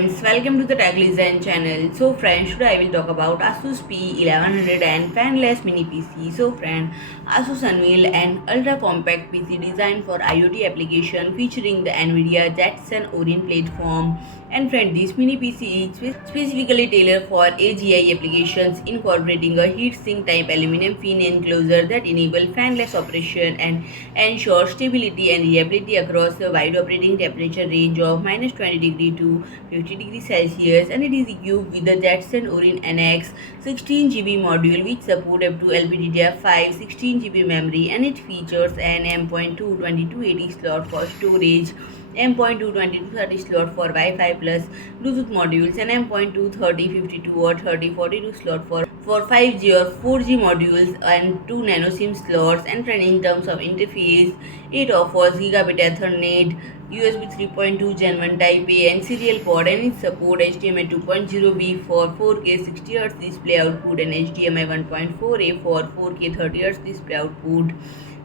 friends, welcome to the Tech Design channel. So friends, today I will talk about ASUS PE1100N Fanless mini PC. So friend, ASUS unveiled an ultra compact PC designed for IoT application featuring the NVIDIA Jetson Orin platform. And friend, this mini PC is specifically tailored for AGI applications, incorporating a heatsink type aluminum fin enclosure that enable fanless operation and ensure stability and reliability across a wide operating temperature range of -20 to 50 Celsius, and it is equipped with the Jetson Orin NX 16GB module which support up to LPDDR5 16GB memory, and it features an M.2 2280 slot for storage, M.2 2230 slot for Wi-Fi plus Bluetooth modules, and M.2 3052 or 3042 slot for 5G or 4G modules, and 2 nanoSIM slots. And in terms of interface, it offers Gigabit Ethernet, USB 3.2 Gen1 Type-A and serial port, and it supports HDMI 2.0B for 4K 60Hz display output and HDMI 1.4A for 4K 30Hz display output.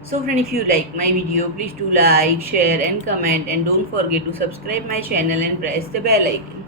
So friend, if you like my video, please do like, share and comment, and don't forget to subscribe my channel and press the bell icon.